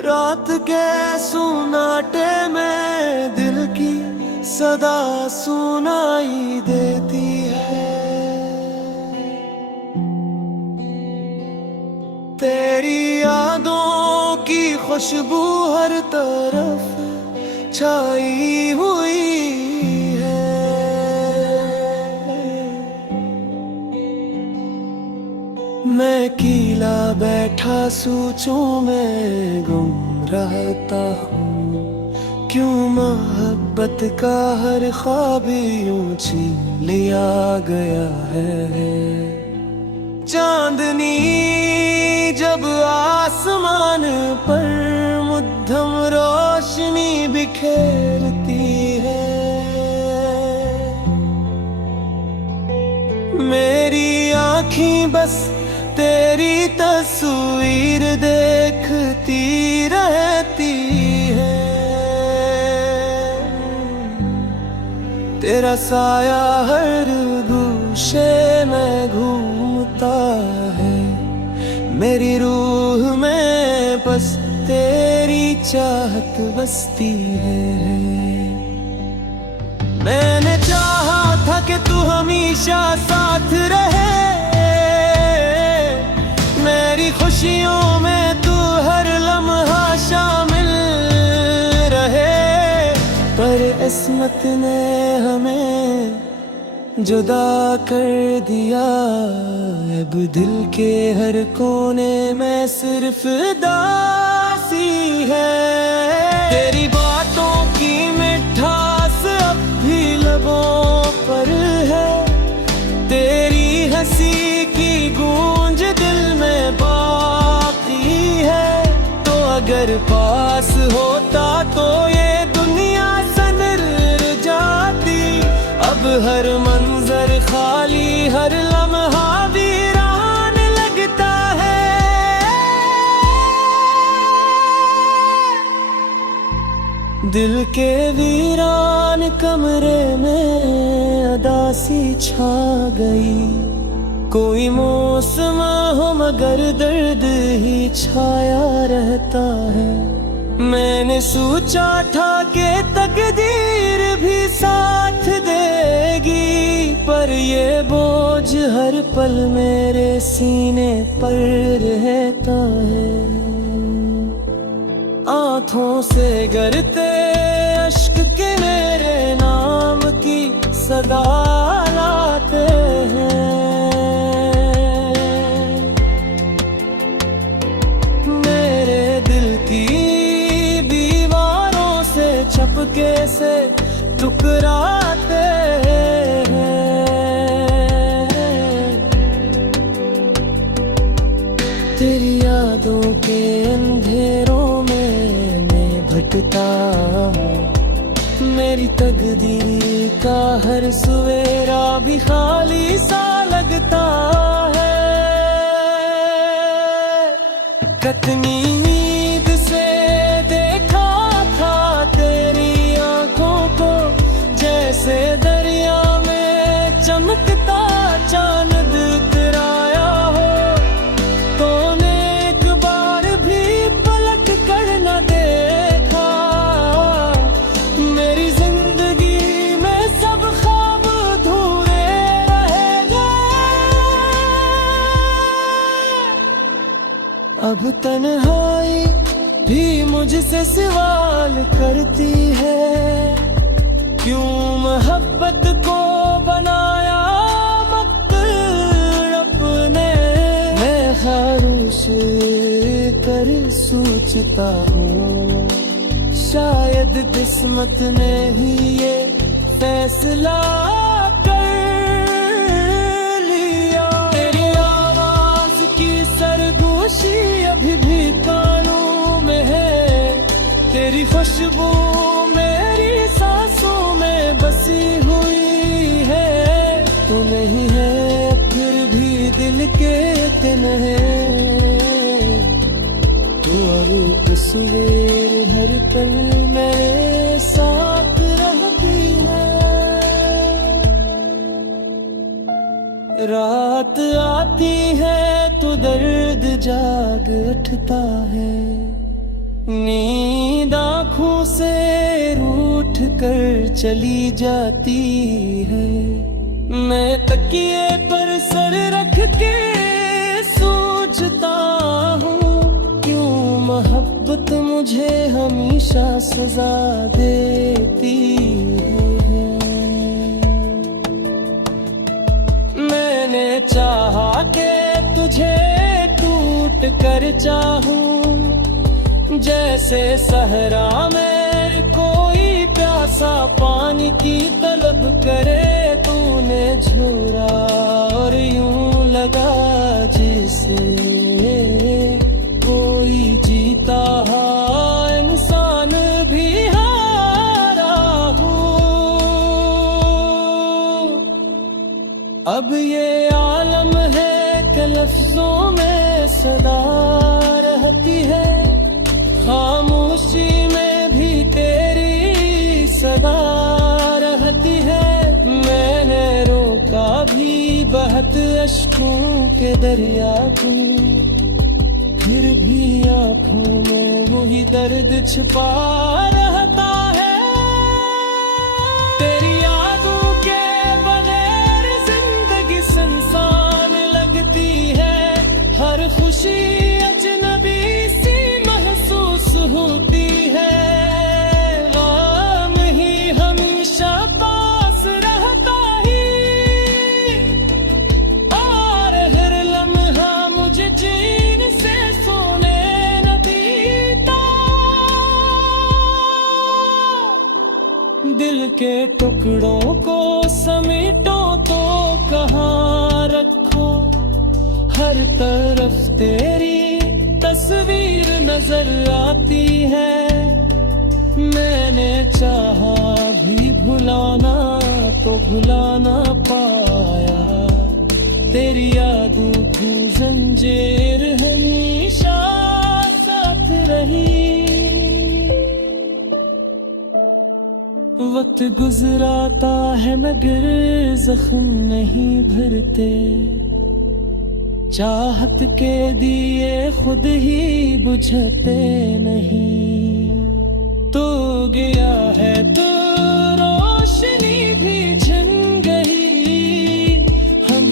रात के सुनाटे में दिल की सदा सुनाई देती है। तेरी यादों की खुशबू हर तरफ छाई हुई है। मैं अकेला बैठा सोचों में गुम रहता हूँ, क्यों मोहब्बत का हर ख्वाब यूं छीन लिया गया है। चांदनी जब आसमान पर मुद्दम रोशनी बिखेरती है, मेरी आँखें बस तेरी तस्वीर देखती रहती है। तेरा साया हर गोशे में घूमता है, मेरी रूह में बस तेरी चाहत बसती है। मैंने चाहा था कि तू हमेशा साथ रहे, मेरी खुशियों में तू हर लम्हा शामिल रहे, पर किस्मत ने हमें जुदा कर दिया। अब दिल के हर कोने में सिर्फ दासी है। तेरी बातों की मिठास अब भी लबों पर है, तेरी हंसी की गूंज दिल में बाकी है। तो अगर पास होता तो ये दुनिया सनर जाती। अब हर मंजर खाली, हर लम्हा वीरान लगता है। दिल के वीरान कमरे में अदासी छा गई। कोई मौसम हो मगर दर्द ही छाया रहता है। मैंने सोचा था कि तकदीर भी साथ देगी, पर ये बोझ हर पल मेरे सीने पर रहता है। आँखों से गिरते अश्क के मेरे नाम की सदा लाते हैं। मेरे दिल की दीवारों से छपके से टुकराते हैं। तेरी यादों के अंधेरों में मैं भटकता हूँ, मेरी तकदीर का हर सवेरा भी खाली सा लगता है। कितनी नींद से देखा था तेरी आंखों को, जैसे दरिया में चमकता चांद उतराया हो। तूने एक बार भी पलट कर न देखा, मेरी जिंदगी में सब ख्वाब अधूरे रह गए। अब तन्हाई भी मुझसे सवाल करती है, क्यों मोहब्बत को बनाया मकसद ने। मैं खामोश कर सोचता हूँ, शायद किस्मत ने ही ये फैसला कर लिया। तेरी आवाज की सरगोशी अभी भी कानों में है, तेरी खुशबू मेरी सांसों में बसी हुई है। तू नहीं है फिर भी दिल के दिन है, तू अब तस्वीर हर पल मेरे साथ रहती है। रात आती है तो दर्द जाग उठता है, नींद आँखों से रूठ कर चली जाती है। मैं तकिए पर सर रख के सोचता हूँ, क्यों मोहब्बत मुझे हमेशा सजा देती है। मैंने चाहा कि तुझे टूट कर चाहूं, जैसे सहरा में कोई प्यासा पानी की तलब करे। तूने झोरा और यूं लगा जिसे कोई जीता है इंसान भी हारा हो। अब ये आलम है कि लफ्जों में सदा रहती है, खामोशी में भी तेरी सदा रहती है। मैंने रोका भी बहत अश्कों के दरिया को, फिर भी आंखों में वही दर्द छिपा रहता है। तेरी यादों के बगैर जिंदगी सुनसान लगती है। हर खुशी अजनबी सी महसूस होती है। गम ही हमेशा पास रहता ही, और हर लम्हा मुझे चैन से सोने न देता। दिल के टुकड़ों को समेटो तो कहाँ रखो, हर तरफ तेरी तस्वीर नजर आती है। मैंने चाहा भी भुलाना तो भुला ना पाया, तेरी यादों की जंजीर हमेशा साथ रही। वक्त गुजराता है मगर जख्म नहीं भरते, चाहत के दिए खुद ही बुझते नहीं। तो गया है तो रोशनी भी छिन गई, हम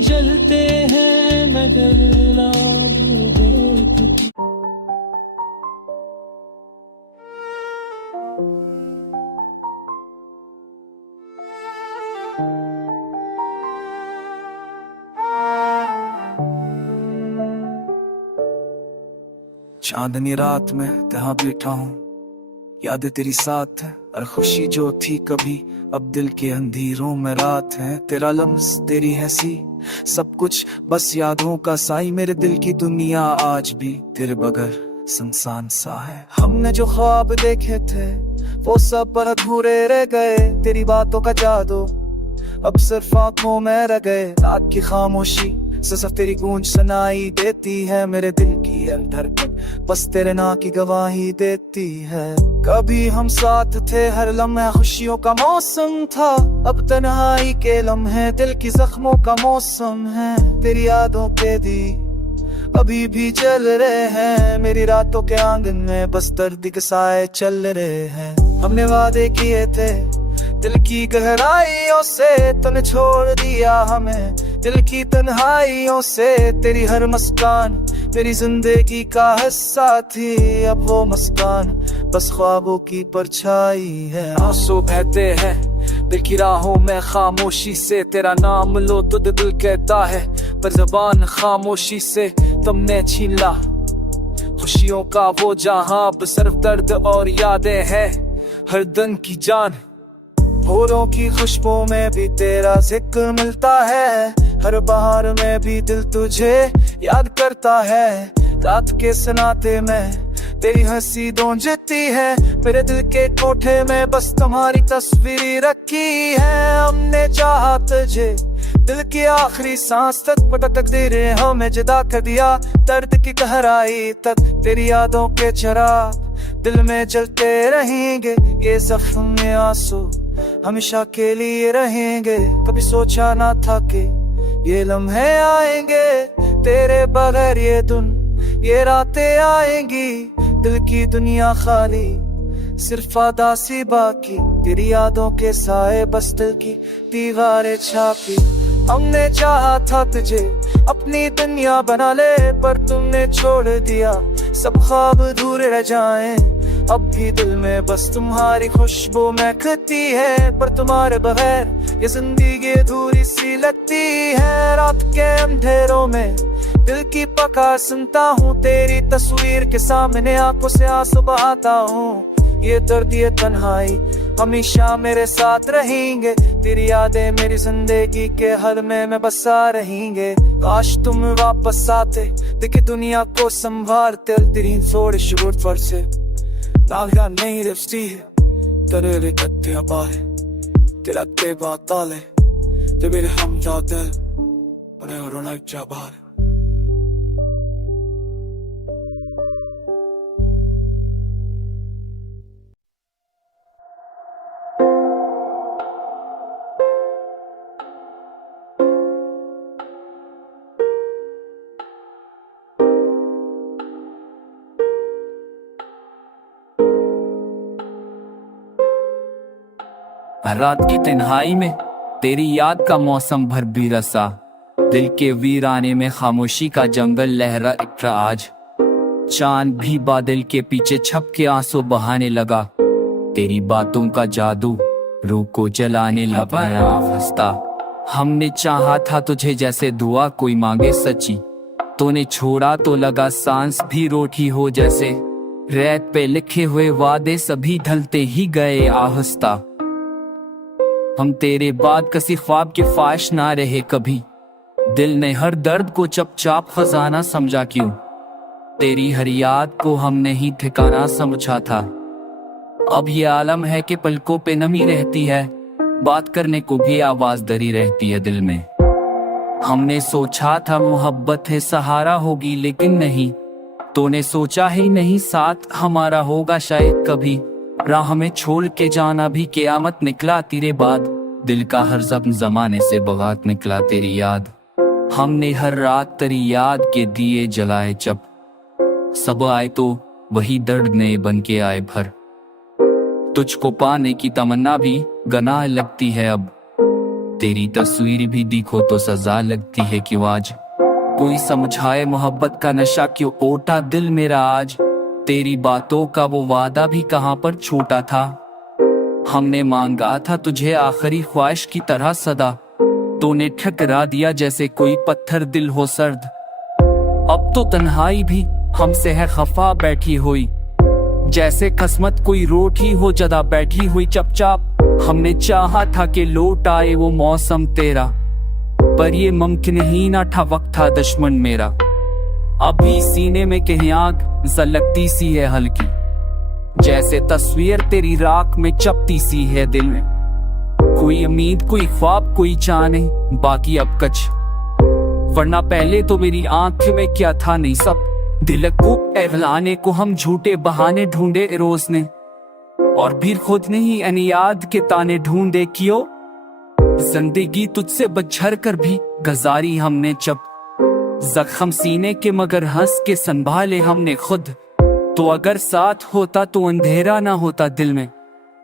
जलते हैं मगर लाभ देखते। चांदनी रात में तहाँ बैठा हूँ, यादें तेरी साथ है और खुशी जो थी कभी अब दिल के अंधेरों में रात है। तेरा लम्स तेरी हंसी सब कुछ बस यादों का साई, मेरे दिल की दुनिया आज भी तेरे बगैर सुनसान सा है। हमने जो ख्वाब देखे थे वो सब पर अधूरे रह गए, तेरी बातों का जादू अब सिर्फ आंखों में रह गए। रात की खामोशी सिर्फ तेरी गूंज सुनाई देती है, मेरे दिल की धड़कन बस तेरे ना की गवाही देती है। कभी हम साथ थे, हर लम्हा खुशियों का मौसम था, अब तन्हाई के लम्हे दिल की जख्मों का मौसम है। तेरी यादों पे दी अभी भी चल रहे हैं, मेरी रातों के आंगन में बस दर्द के साए चल रहे हैं। हमने वादे किए थे दिल की गहराइयों से, तूने छोड़ दिया हमें दिल की तन्हाइयों से। तेरी हर मुस्कान मेरी जिंदगी का हिस्सा थी, अब वो मुस्कान बस ख्वाबों की परछाई है। आंसू बहते हैं दिल की राहों में खामोशी से, तेरा नाम लो तो दिल कहता है पर ज़बान खामोशी से तुमने छीन ला खुशियों का वो जहां, अब सिर्फ दर्द और यादें हैं हर दिन की जान। फूलों की खुशबू में भी तेरा जिक्र मिलता है, हर बहार में भी दिल तुझे याद करता है। रात के सन्नाटे में तेरी हंसी गूंजती है, मेरे दिल के कोठे में बस तुम्हारी तस्वीर रखी है। हमने चाहा तुझे दिल की आखिरी सांस तक, पता तकदीरें हमें जुदा कर दिया दर्द की गहराई तक। तेरी यादों के चिराग दिल में जलते रहेंगे, ये जख्म आंसू हमेशा के लिए रहेंगे। कभी सोचा ना था कि ये लम्हे आएंगे, तेरे बगैर ये दिन ये रातें आएंगी। दिल की दुनिया खाली, सिर्फ आदासी बाकी, तेरी यादों के साए बस दिल की दीवारें छापी। हमने चाहा था तुझे अपनी दुनिया बना ले, पर तुमने छोड़ दिया, सब ख्वाब अधूरे रह जाएं। अब भी दिल में बस तुम्हारी खुशबू महकती है, पर तुम्हारे बगैर ये जिंदगी अधूरी सी लगती है। रात के अंधेरों में दिल की पुकार सुनता हूँ, तेरी तस्वीर के सामने आंखों से आंसू बहाता हूँ। ये दर्द ये तन्हाई हमेशा मेरे साथ रहेंगे, तेरी यादें मेरी जिंदगी के हर में बसा रहेंगे। काश तुम वापस आते, देखे दुनिया को संभालते, तेरी थोड़ी शुरू पर से तालियां नहीं रिश्ती है, तेरे कत्ते बारे तेरा ते बाताले, ते मेरे हम जाते उन्हें रोना चाबार। रात की तन्हाई में तेरी याद का मौसम भर भी रसा, दिल के वीराने में खामोशी का जंगल लहरा इकरा आज। चांद भी बादल के पीछे छप के आंसू बहाने लगा, तेरी बातों का जादू रूह को जलाने लगा। हंसता हमने चाहा था तुझे जैसे दुआ कोई मांगे सच्ची, तूने छोड़ा तो लगा सांस भी रोटी हो जैसे। रेत पे लिखे हुए वादे सभी ढलते ही गए आहिस्ता, हम तेरे बाद किसी ख्वाब के ख्वाहिश ना रहे कभी। दिल ने हर दर्द को चुपचाप खजाना समझा, क्यों तेरी हर याद को हमने ही ठिकाना समझा था। अब ये आलम है कि पलकों पे नमी रहती है, बात करने को भी आवाज दरी रहती है दिल में। हमने सोचा था मोहब्बत है सहारा होगी, लेकिन नहीं, तूने सोचा ही नहीं साथ हमारा होगा शायद कभी। राह में छोड़ के जाना भी क़यामत निकला तेरे बाद, दिल का हर जख्म जमाने से बहुत निकला तेरी याद। हमने हर रात तेरी याद के दिए जलाए, जब सब आए तो वही दर्द नए बन के आए भर। तुझको पाने की तमन्ना भी गनाह लगती है अब, तेरी तस्वीर भी दिखो तो सजा लगती है क्यों आज। कोई समझाए मोहब्बत का नशा क्यों ओटा दिल मेरा आज, तेरी बातों का वो वादा भी कहाँ पर छूटा था। हमने मांगा था तुझे आखिरी ख्वाहिश की तरह सदा, तूने ठकरा दिया जैसे कोई पत्थर दिल हो सर्द। अब तो तन्हाई भी हमसे है खफा बैठी हुई, जैसे किस्मत कोई रोटी हो जदा बैठी हुई चुपचाप। हमने चाहा था कि लौट आए वो मौसम तेरा, पर ये मुमकिन ही ना था, वक्त था दुश्मन मेरा। अभी सीने में कहीं आग झलकती सी है हल्की, जैसे तस्वीर तेरी राख में चपती सी है दिल में। कोई उम्मीद कोई ख्वाब कोई चाह नहीं बाकी अब कच, वरना पहले तो मेरी आंख में क्या था नहीं सब। दिल को एहलाने को हम झूठे बहाने ढूंढे रोज ने, और फिर खुद नहीं याद के ताने ढूंढे क्यों। जिंदगी तुझसे बचर कर भी गुजारी हमने जब, जख्म सीने के मगर हंस के संभाले हमने खुद। तो अगर साथ होता तो अंधेरा ना होता दिल में,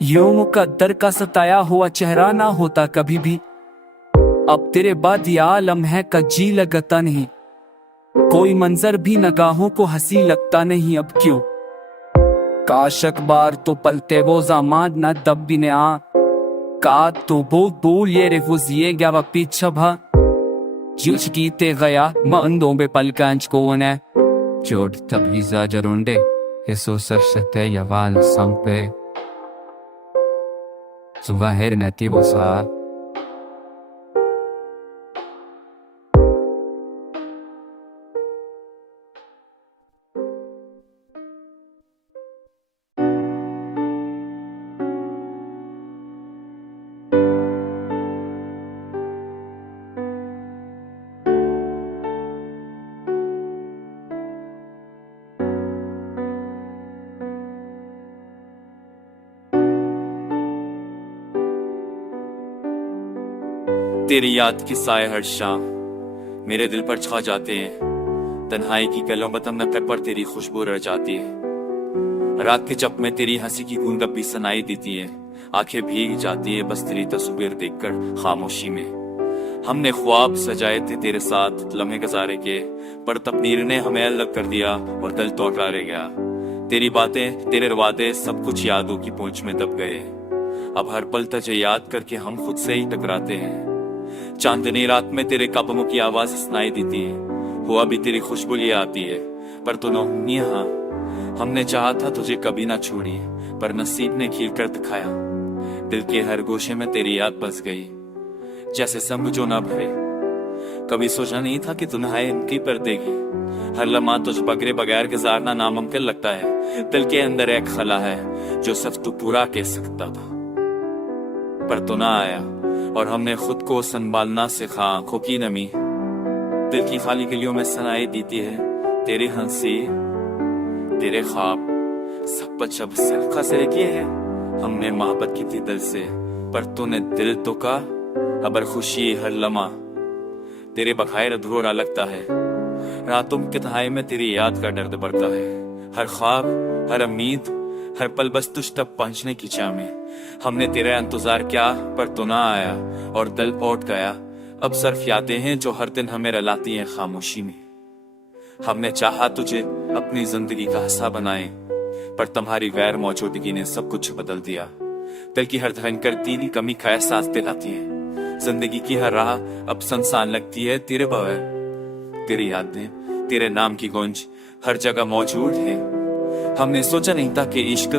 यूं मुकद्दर का सताया हुआ चेहरा ना होता कभी भी। अब तेरे बाद ये आलम है का जी लगता नहीं, कोई मंजर भी निगाहों को हंसी लगता नहीं अब क्यों। काश अखबार तो पलते वो ज़माना ना दब भी ने आ, का तो बोल ये रेफुजिए गया पीछा भा जुच कीते गया मंदों बे पलकांच को ने चोट तभी जा जरूंडे eso सरसते यवाल संपे सुबह नतीबो सा। तेरी याद की साए हर शाम मेरे दिल पर छा जाते हैं, तन्हाई की कलमतम न पे पर तेरी खुशबू रह जाती है। रात के चप में तेरी हंसी की गूंज अब भी सुनाई देती है, आंखें भीग जाती है बस तेरी तस्वीर देखकर खामोशी में। हमने ख्वाब सजाए थे तेरे साथ लम्हे गुजारे के, पर तकदीर ने हमें अलग कर दिया और दिल तोड़ रह गया। तेरी बातें तेरे वादे सब कुछ यादों की पूंछ में दब गए। अब हर पल तुझे याद करके हम खुद से ही टकराते हैं। चांदनी रात में तेरे कदमों की आवाज सुनाई देती है, हुआ भी तेरी खुशबू ये आती है, पर तू न यहाँ। हमने चाहा था तुझे कभी ना छोड़ी, पर नसीब ने खींच कर दिखाया। दिल के हर गोशे में तेरी याद बस गई, जैसे संग जो ना भरे। कभी सोचा नहीं था कि तन्हाई इनकी पर देगी। हर लम्हा तुझ बगरे बगैर गुजारना नामुमकिन लगता है। दिल के अंदर एक खला है जो सिर्फ तू पूरा कह सकता था, पर तू ना आया और हमने खुद को संभालना सिखा। आंखों की नमी दिल की खाली गलियों में सुनाई देती है। तेरी हंसी तेरे ख्वाब सब कुछ अब सिर्फ खसरे किए हैं। हमने मोहब्बत की थी दिल से, पर तूने दिल तो का। अबर खुशी हर लम्हा तेरे बखायर अधूरा लगता है। रातों की तन्हाई में तेरी याद का दर्द बढ़ता है। हर ख्वाब हर उम्मीद हर पल बस तुझ तक पहुंचने की चाह में। हमने तेरा इंतजार किया पर तू ना आया और दिल उठ गया। अब सिर्फ यादें हैं जो हर दिन हमें रुलाती हैं खामोशी में। हमने चाहा तुझे अपनी जिंदगी का हिस्सा बनाए, पर तुम्हारी गैर मौजूदगी ने सब कुछ बदल दिया। दिल की हर धड़कन तेरी कमी का एहसास दिलाती है। जिंदगी की हर राह अब सुनसान लगती है तेरे बगैर। तेरी यादें तेरे नाम की गूंज हर जगह मौजूद है। हमने सोचा नहीं था कि इश्क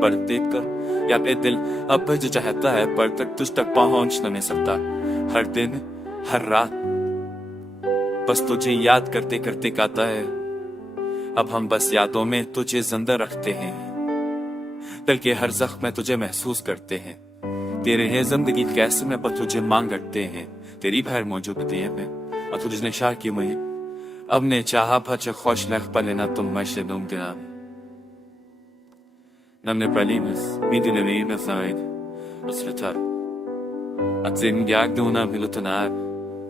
पर देख कर या दिल अब जो चाहता है पर तक तुझ तक पहुंच नहीं सकता। हर दिन हर रात बस तुझे याद करते करते गाता है। अब हम बस यादों में तुझे जिंदा रखते हैं। दिल के हर जख्म में तुझे महसूस करते हैं। तेरे है जिंदगी कैसे में पर तुझे मांग करते हैं। तेरी भर मौजूदगी में और तुझने शाह की मुझे अब ने चाहा भच खुश लख पलेना तुम मशदुम दिना namne pralinas midine neina said asletar atzin yagduna milutanab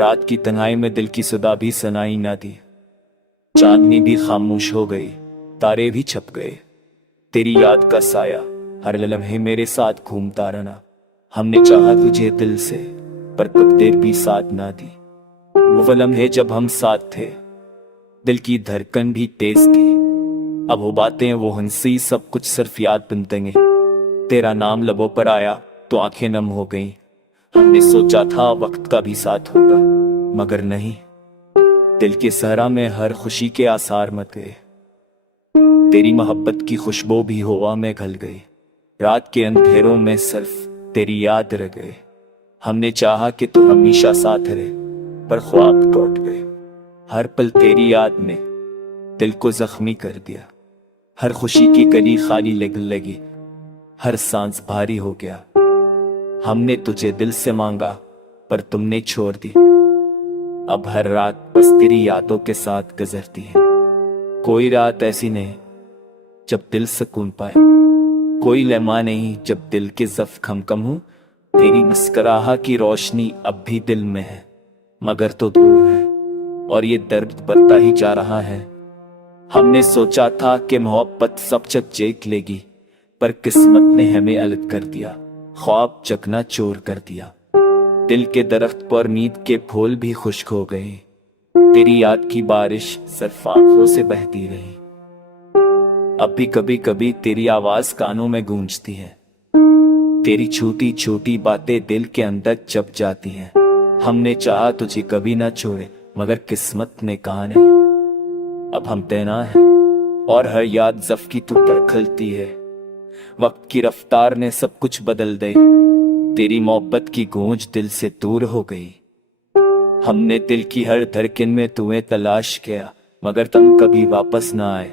रात की तन्हाई में दिल की सदा भी सुनाई ना दी। चांदनी भी खामोश हो गई, तारे भी छप गए। तेरी याद का साया हर लम्हे मेरे साथ घूमता रहना। हमने चाहा तुझे दिल से पर तकदीर भी साथ ना दी। वो लम्हे जब हम साथ थे, दिल की धड़कन भी तेज थी। अब वो बातें वो हंसी सब कुछ सिर्फ याद बन देंगे। तेरा नाम लबों पर आया तो आंखें नम हो गईं। हमने सोचा था वक्त का भी साथ होगा, मगर नहीं। दिल के सहरा में हर खुशी के आसार मत गए। तेरी मोहब्बत की खुशबू भी हवा में घल गई। रात के अंधेरों में सिर्फ तेरी याद रह गए। हमने चाहा कि तू हमेशा साथ रहे, पर ख्वाब टूट गए। हर पल तेरी याद ने दिल को जख्मी कर दिया। हर खुशी की कली खाली लगने लगी, हर सांस भारी हो गया। हमने तुझे दिल से मांगा पर तुमने छोड़ दी। अब हर रात बस तेरी यादों के साथ गुजरती है। कोई रात ऐसी नहीं जब दिल सुकून पाए, कोई लम्हा नहीं जब दिल के जख्म कम हो। तेरी मुस्कुराहट की रोशनी अब भी दिल में है, मगर तो दूर है और ये दर्द बढ़ता ही जा रहा है। हमने सोचा था कि मोहब्बत सब जग जीत लेगी, पर किस्मत ने हमें अलग कर दिया। ख्वाब चकना चोर कर दिया। दिल के दरख्त पर नींद के फूल भी खुश्क हो गए। तेरी याद की बारिश सिर्फ आंखों से बहती रही। अब भी कभी कभी तेरी आवाज कानों में गूंजती है। तेरी छोटी छोटी बातें दिल के अंदर चप जाती हैं। हमने चाहा तुझे कभी ना छोड़े, मगर किस्मत ने कहा नहीं। अब हम तैनात हैं और हर याद जफ की तू पर खलती है। वक्त की रफ्तार ने सब कुछ बदल दी। तेरी मोहब्बत की गूंज दिल से दूर हो गई। हमने दिल की हर धड़कन में तुम्हें तलाश किया, मगर तुम कभी वापस ना आए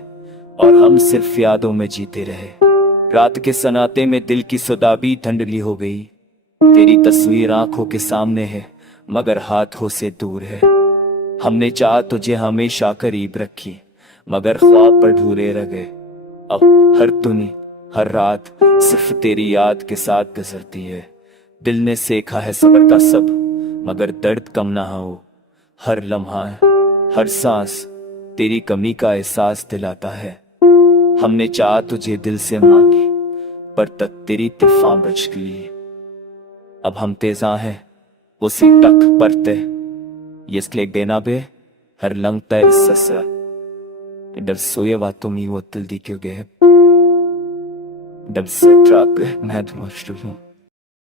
और हम सिर्फ यादों में जीते रहे। रात के सन्नाटे में दिल की सुदा भी धुंधली हो गई। तेरी तस्वीर आंखों के सामने है मगर हाथों से दूर है। हमने चाहा तुझे हमेशा करीब रखी मगर ख्वाब पर अधूरे रह गए। अब हर दुनी हर रात सिर्फ तेरी याद के साथ गुजरती है। दिल ने सीखा है सब्र का सब मगर दर्द कम ना हो। हर लम्हा हर सांस तेरी कमी का एहसास दिलाता है। हमने चाहा तुझे दिल से मांगी पर तक तेरी तूफान बच गई। अब हम तेजा हैं उसी तक परते इसलिए बेना बे हर लंगता ससा डर सोए बातों में वो दिल दी क्यों गए डर से ट्रक मैं